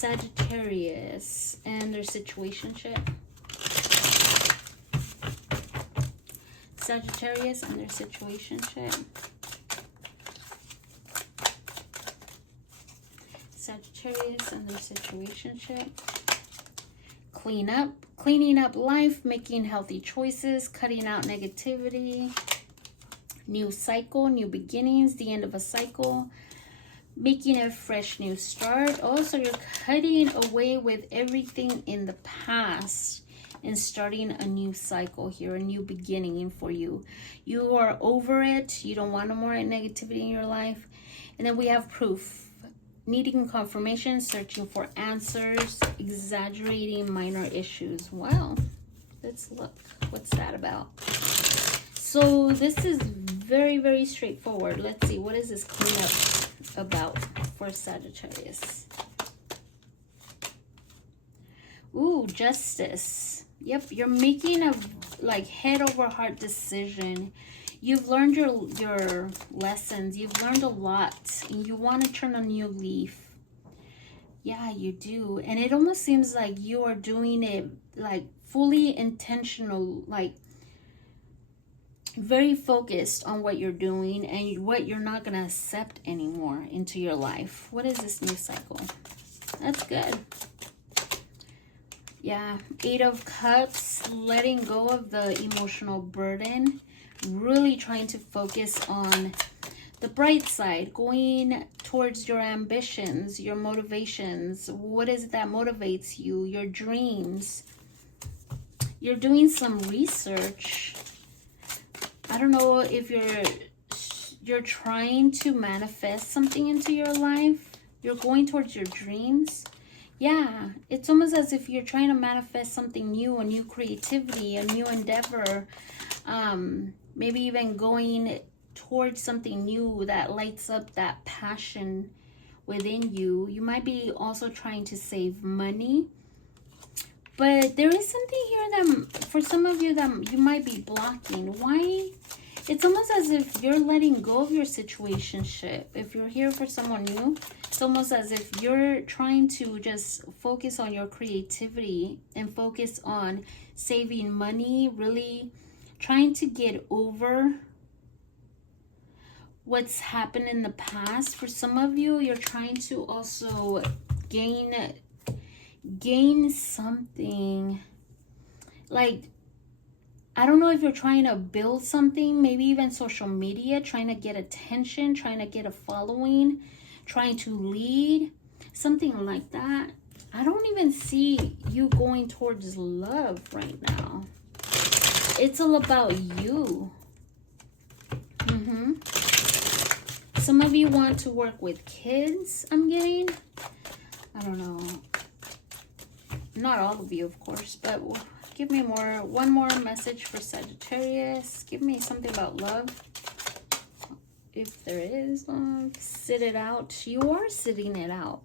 Sagittarius and their situationship. Sagittarius and their situationship. Sagittarius and their situationship. Cleaning up life, making healthy choices, cutting out negativity. New cycle, new beginnings, the end of a cycle. Making a fresh new start. Also, you're cutting away with everything in the past and starting a new cycle here, a new beginning for you. You are over it. You don't want no more negativity in your life. And then we have proof. Needing confirmation, searching for answers, exaggerating minor issues. Wow. Let's look. What's that about? So this is very, very straightforward. Let's see. What is this cleanup about for Sagittarius? Ooh, justice. Yep, you're making a like head over heart decision. You've learned your lessons. You've learned a lot, and you want to turn a new leaf. Yeah, you do. And it almost seems like you are doing it like fully intentional, like very focused on what you're doing and what you're not going to accept anymore into your life. What is this new cycle? That's good. Yeah, 8 of Cups, letting go of the emotional burden, really trying to focus on the bright side, going towards your ambitions, your motivations. What is it that motivates you? Your dreams. You're doing some research. I don't know if you're trying to manifest something into your life. You're going towards your dreams. Yeah, it's almost as if you're trying to manifest something new, a new creativity, a new endeavor. Maybe even going towards something new that lights up that passion within you. You might be also trying to save money. But there is something here that, for some of you, that you might be blocking. Why? It's almost as if you're letting go of your situationship. If you're here for someone new, it's almost as if you're trying to just focus on your creativity and focus on saving money, really trying to get over what's happened in the past. For some of you, you're trying to also gain something. Like, I don't know if you're trying to build something, maybe even social media, trying to get attention, trying to get a following, trying to lead, something like that. I don't even see you going towards love right now. It's all about you. Some of you want to work with kids, I'm getting. I don't know. Not all of you, of course, but give me one more message for Sagittarius. Give me something about love. If there is love, sit it out. You are sitting it out.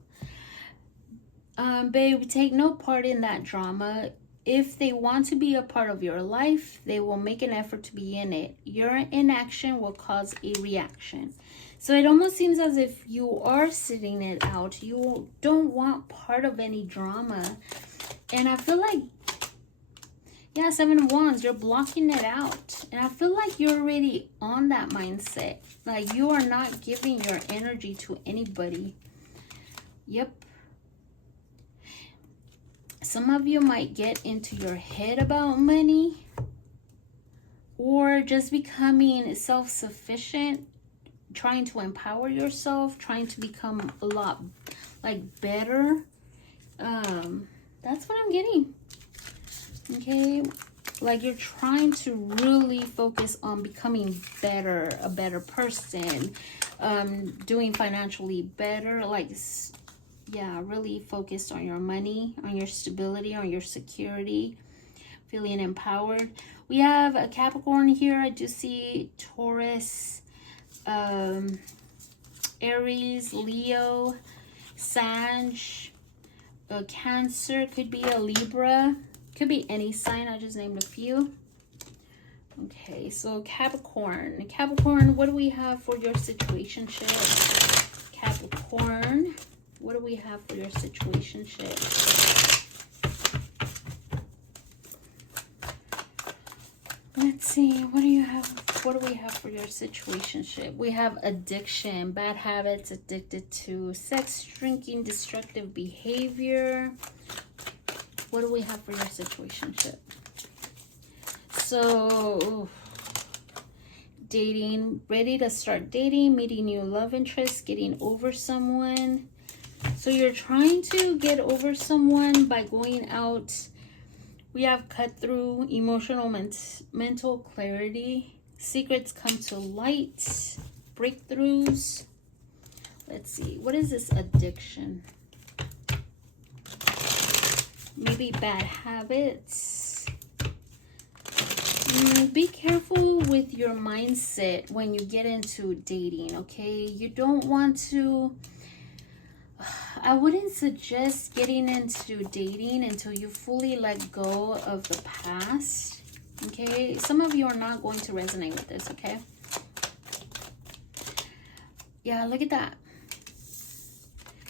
Babe, take no part in that drama. If they want to be a part of your life, they will make an effort to be in it. Your inaction will cause a reaction. So it almost seems as if you are sitting it out. You don't want part of any drama. And I feel like, yeah, 7 of Wands, you're blocking it out. And I feel like you're already on that mindset. Like, you are not giving your energy to anybody. Yep. Some of you might get into your head about money. Or just becoming self-sufficient. Trying to empower yourself. Trying to become a lot, like, better. That's what I'm getting. Okay, like you're trying to really focus on becoming better, a better person, doing financially better, like, yeah, really focused on your money, on your stability, on your security, feeling empowered. We have a Capricorn here. I do see Taurus, Aries, Leo, Sag, Cancer, could be a Libra, could be any sign. I just named a few. Okay, so Capricorn, what do we have for your situationship? Capricorn, What do we have for your situationship? Let's see. What do you have? What do we have for your situationship? We have addiction, bad habits, addicted to sex, drinking, destructive behavior. What do we have for your situationship? So, dating, ready to start dating, meeting new love interests, getting over someone. So you're trying to get over someone by going out. We have cut through, emotional, mental clarity, secrets come to light, breakthroughs. Let's see, what is this addiction? Maybe bad habits. Be careful with your mindset when you get into dating, okay? You don't want to... I wouldn't suggest getting into dating until you fully let go of the past, okay? Some of you are not going to resonate with this, okay? Yeah, look at that.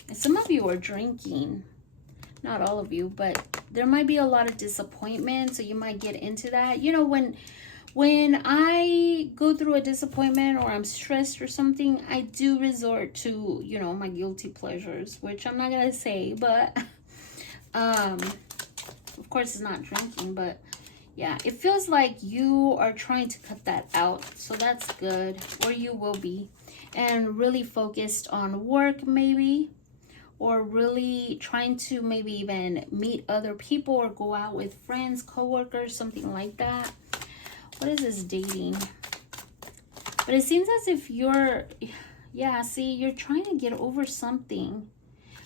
And some of you are drinking. Not all of you, but there might be a lot of disappointment, so you might get into that. You know, when I go through a disappointment or I'm stressed or something, I do resort to, you know, my guilty pleasures, which I'm not gonna say, but of course it's not drinking, but yeah, it feels like you are trying to cut that out, so that's good, or you will be, and really focused on work maybe, or really trying to maybe even meet other people or go out with friends, co-workers, something like that. What is this dating? But it seems as if you're, yeah, see, you're trying to get over something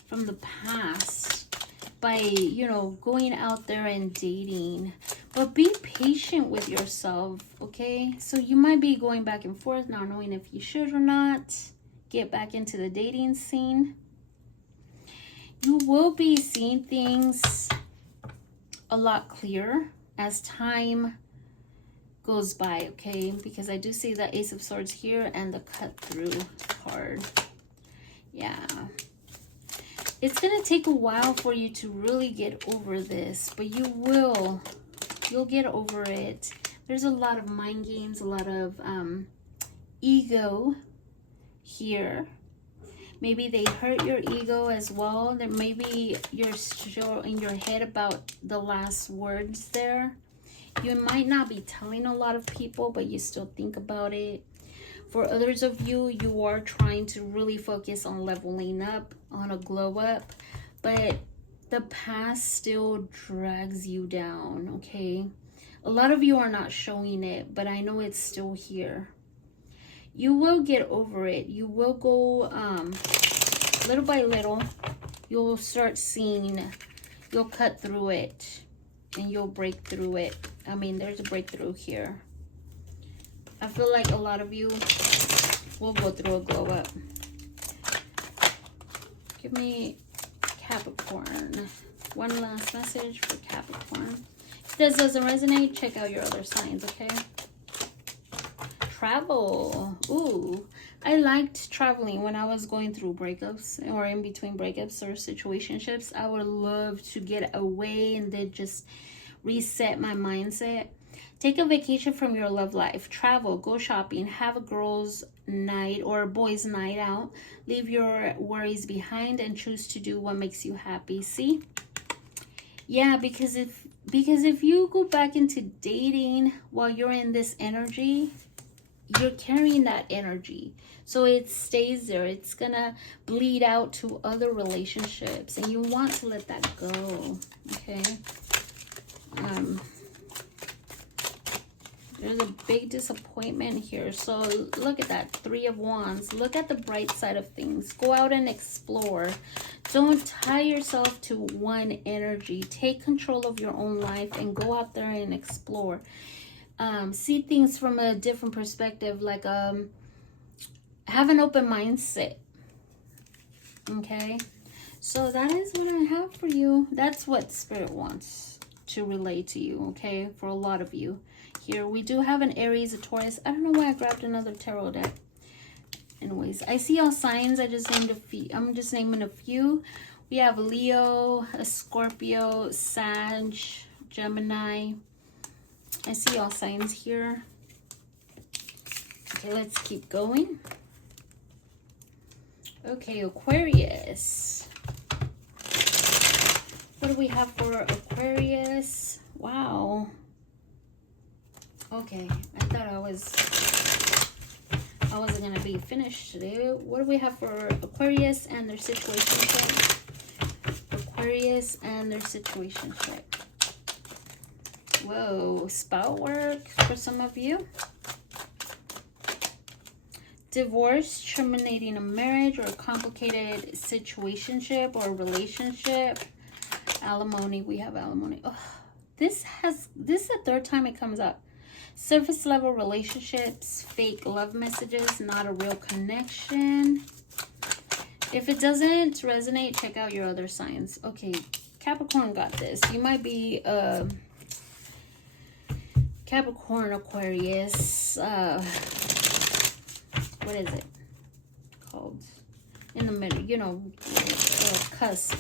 from the past by, you know, going out there and dating. But be patient with yourself, okay? So you might be going back and forth, not knowing if you should or not. Get back into the dating scene. You will be seeing things a lot clearer as time goes by, okay? Because I do see the Ace of Swords here and the cut through card. Yeah. It's going to take a while for you to really get over this, but you will. You'll get over it. There's a lot of mind games, a lot of ego here. Maybe they hurt your ego as well. There maybe you're still in your head about the last words there. You might not be telling a lot of people, but you still think about it. For others of you, you are trying to really focus on leveling up, on a glow up, but the past still drags you down, okay? A lot of you are not showing it, but I know it's still here. You will get over it. You will go little by little. You'll start seeing, you'll cut through it and you'll break through it. I mean, there's a breakthrough here. I feel like a lot of you will go through a glow up. Give me Capricorn. One last message for Capricorn. If this doesn't resonate, check out your other signs, okay? Travel. Ooh, I liked traveling when I was going through breakups or in between breakups or situationships. I would love to get away and then just reset my mindset. Take a vacation from your love life. Travel, go shopping, have a girls' night or a boys' night out. Leave your worries behind and choose to do what makes you happy. See? Yeah, because if you go back into dating while you're in this energy, you're carrying that energy. So it stays there. It's gonna bleed out to other relationships and you want to let that go. Okay. There's a big disappointment here. So look at that. 3 of Wands. Look at the bright side of things. Go out and explore. Don't tie yourself to one energy. Take control of your own life and go out there and explore. See things from a different perspective. Like have an open mindset. Okay. So that is what I have for you. That's what Spirit wants to relay to you. Okay. For a lot of you. Here we do have an Aries, a Taurus. I don't know why I grabbed another tarot deck. anyways, I see all signs. I just named a few. I'm just naming a few. We have Leo, a Scorpio, Sag, Gemini. I see all signs here. Okay, let's keep going. Okay, Aquarius. What do we have for Aquarius? Wow. Okay, I thought I wasn't gonna be finished today. What do we have for Aquarius and their situationship? Aquarius and their situationship. Whoa, spout work for some of you. Divorce, terminating a marriage or a complicated situationship or relationship. Alimony, we have alimony. Oh, this is the third time it comes up. Surface level relationships, fake love messages, not a real connection. If it doesn't resonate, check out your other signs. Okay, Capricorn got this. You might be Capricorn, Aquarius. What is it called? In the middle, you know, cusp.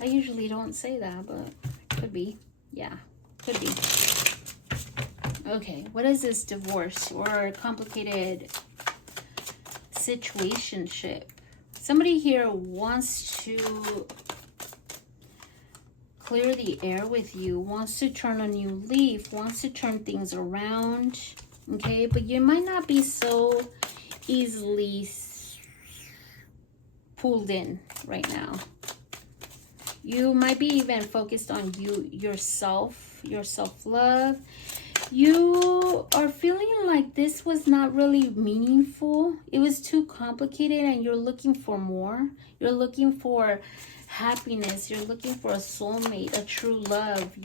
I usually don't say that, but could be. Yeah, could be. Okay, what is this divorce or complicated situationship? Somebody here wants to clear the air with you, wants to turn a new leaf, wants to turn things around, okay? But you might not be so easily pulled in right now. You might be even focused on yourself, your self-love. You are feeling like this was not really meaningful. It was too complicated and you're looking for more. You're looking for happiness. You're looking for a soulmate, a true love.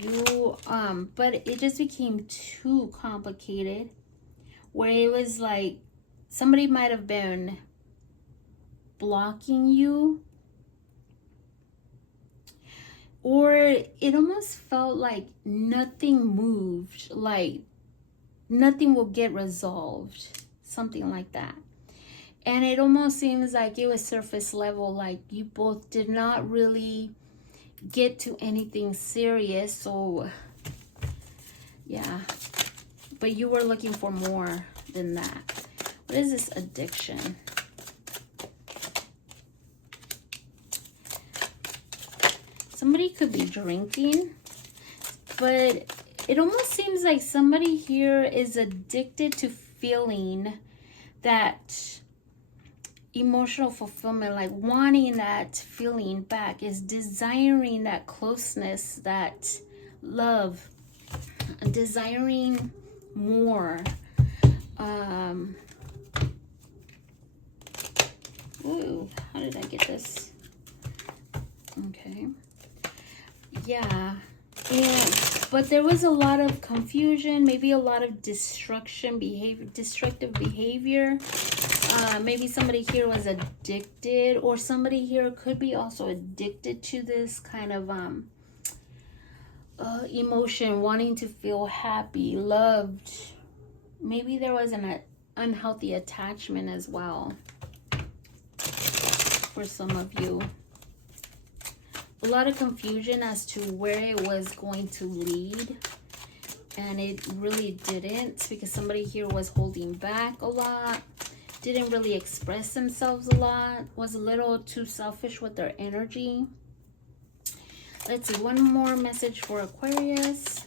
But it just became too complicated where it was like somebody might have been blocking you. Or it almost felt like nothing moved, like nothing will get resolved, something like that. And it almost seems like it was surface level, like you both did not really get to anything serious. So, yeah, but you were looking for more than that. What is this addiction? Somebody could be drinking, but it almost seems like somebody here is addicted to feeling that emotional fulfillment, like wanting that feeling back, is desiring that closeness, that love, desiring more. Ooh, how did I get this? Okay. Yeah, but there was a lot of confusion, maybe a lot of destructive behavior. Maybe somebody here was addicted, or somebody here could be also addicted to this kind of emotion, wanting to feel happy, loved. Maybe there was an unhealthy attachment as well for some of you. A lot of confusion as to where it was going to lead, and it really didn't, because somebody here was holding back a lot, didn't really express themselves a lot, was a little too selfish with their energy. Let's see, one more message for Aquarius.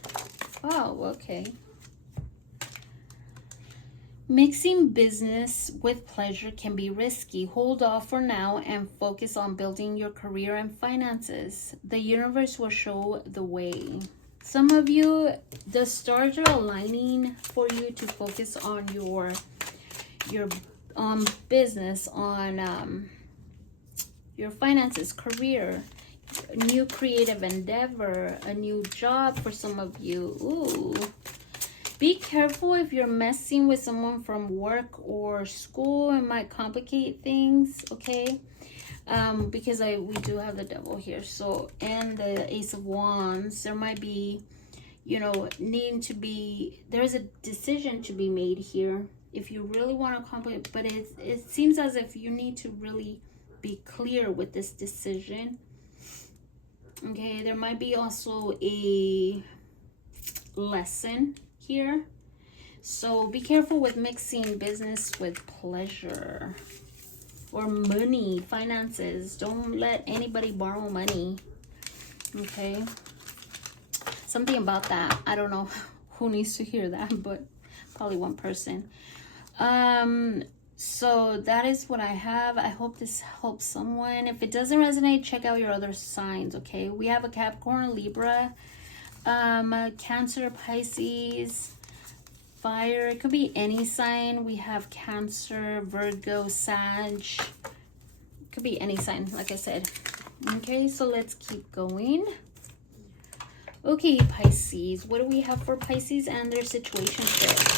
Oh, okay. Mixing business with pleasure can be risky. Hold off for now and focus on building your career and finances. The universe will show the way. Some of you, the stars are aligning for you to focus on your business, on your finances, career, a new creative endeavor, a new job for some of you. Ooh. Be careful if you're messing with someone from work or school. It might complicate things, okay? Because we do have the devil here. So, and the Ace of Wands. There might be, you know, there's a decision to be made here. if you really want to accomplish, but it seems as if you need to really be clear with this decision. Okay, there might be also a lesson here. So be careful with mixing business with pleasure or money, finances. Don't let anybody borrow money. Okay, something about that. I don't know who needs to hear that, but probably one person. So that is what I have. I hope this helps someone. If it doesn't resonate, check out your other signs. Okay, we have a Capricorn, Libra, Cancer, Pisces, fire. It could be any sign. We have Cancer, Virgo, Sag. It could be any sign, like I said. Okay, so let's keep going. Okay, Pisces. What do we have for Pisces and their situationship?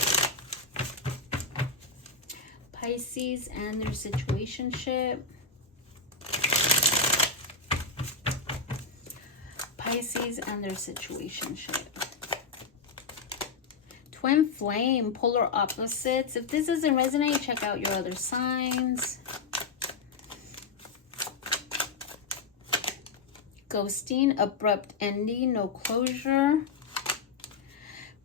Pisces and their situationship. Pisces and their situationship. Twin flame, polar opposites. If this doesn't resonate, check out your other signs. Ghosting, abrupt ending, no closure.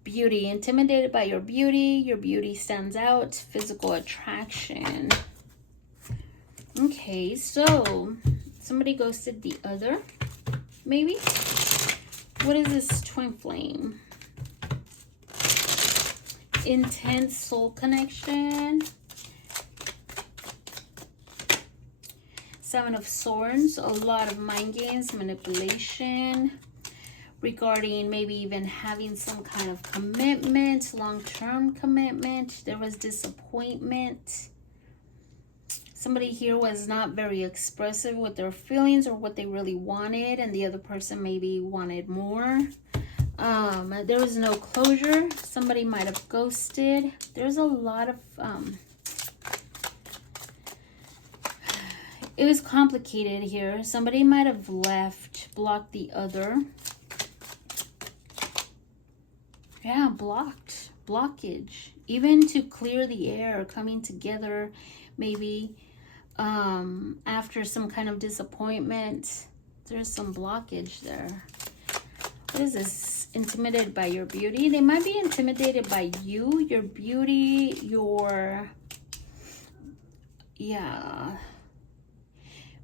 Beauty, intimidated by your beauty stands out. Physical attraction. Okay, so somebody ghosted the other, maybe. What is this twin flame? Intense soul connection. Seven of Swords, a lot of mind games, manipulation, regarding maybe even having some kind of commitment, long-term commitment. There was disappointment. Somebody here was not very expressive with their feelings or what they really wanted, and the other person maybe wanted more. There was no closure. Somebody might have ghosted. There's a lot of it was complicated here. Somebody might have left, blocked the other. Yeah, blockage. Even to clear the air, coming together, maybe after some kind of disappointment. There's some blockage there. What is this? Intimidated by your beauty. They might be intimidated by you, your beauty, your... Yeah.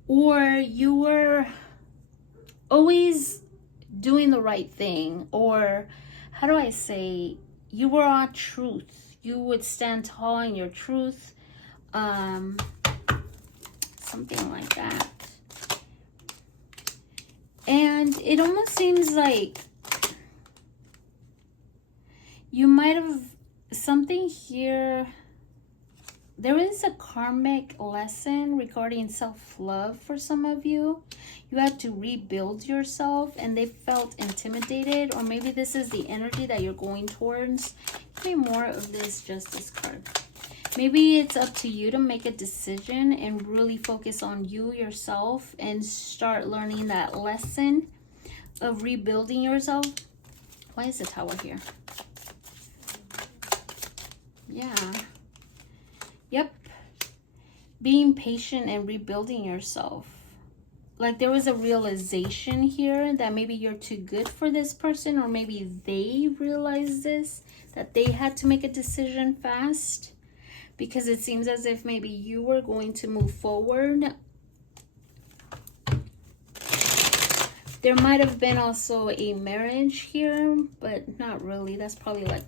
Or you were always doing the right thing. Or, how do I say, you were on truth. You would stand tall in your truth. Something like that. And it almost seems like you might have something here. There is a karmic lesson regarding self-love for some of you. You had to rebuild yourself and they felt intimidated, or maybe this is the energy that you're going towards. Give me more of this Justice card. Maybe it's up to you to make a decision and really focus on you, yourself, and start learning that lesson of rebuilding yourself. Why is the Tower here? Yeah. Yep. Being patient and rebuilding yourself. Like there was a realization here that maybe you're too good for this person, or maybe they realized this, that they had to make a decision fast, because it seems as if maybe you were going to move forward. There might have been also a marriage here, but not really. That's probably like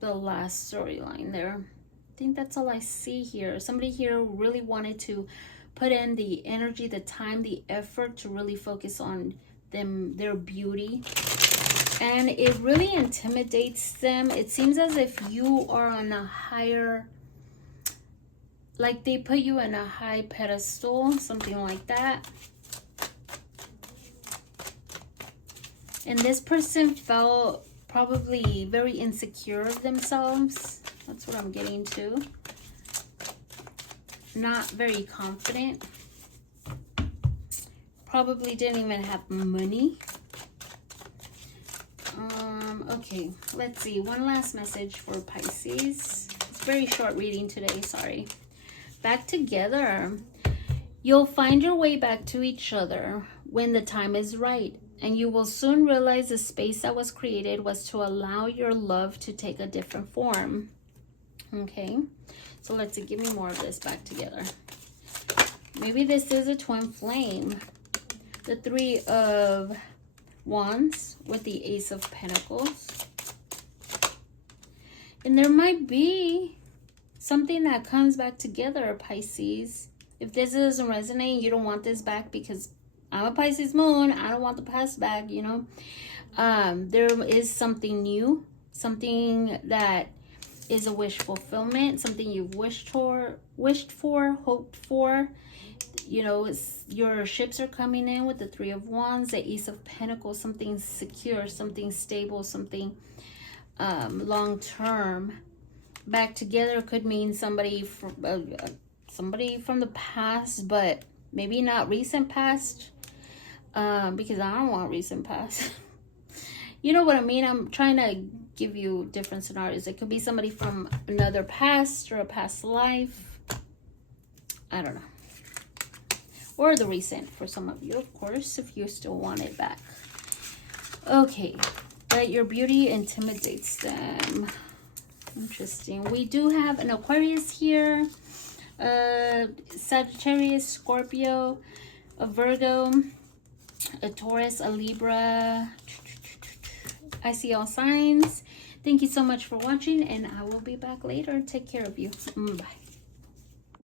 the last storyline there. I think that's all I see here. Somebody here really wanted to put in the energy, the time, the effort to really focus on them, their beauty. And it really intimidates them. It seems as if you are on a higher, like they put you in a high pedestal, something like that. And this person felt probably very insecure of themselves. That's what I'm getting to. Not very confident. Probably didn't even have money. Okay, let's see. One last message for Pisces. very short reading today, sorry. Back together. You'll find your way back to each other when the time is right, and you will soon realize the space that was created was to allow your love to take a different form. Okay, so let's see, give me more of this. Back together. Maybe this is a twin flame. The Three of Wands with the Ace of Pentacles. And there might be something that comes back together, Pisces. If this doesn't resonate, you don't want this back, because I'm a Pisces moon. I don't want the past back, you know. There is something new, something that is a wish fulfillment, something you've wished for, hoped for. You know, your ships are coming in with the Three of Wands, the Ace of Pentacles, something secure, something stable, something long-term. Back together could mean somebody from the past, but maybe not recent past, because I don't want recent past. You know what I mean? I'm trying to give you different scenarios. It could be somebody from another past or a past life. I don't know. Or the recent for some of you, of course, if you still want it back. Okay, that your beauty intimidates them. Interesting. We do have an Aquarius here, Sagittarius, Scorpio, a Virgo, a Taurus, a Libra. I see all signs. Thank you so much for watching, and I will be back later. Take care of you. Bye.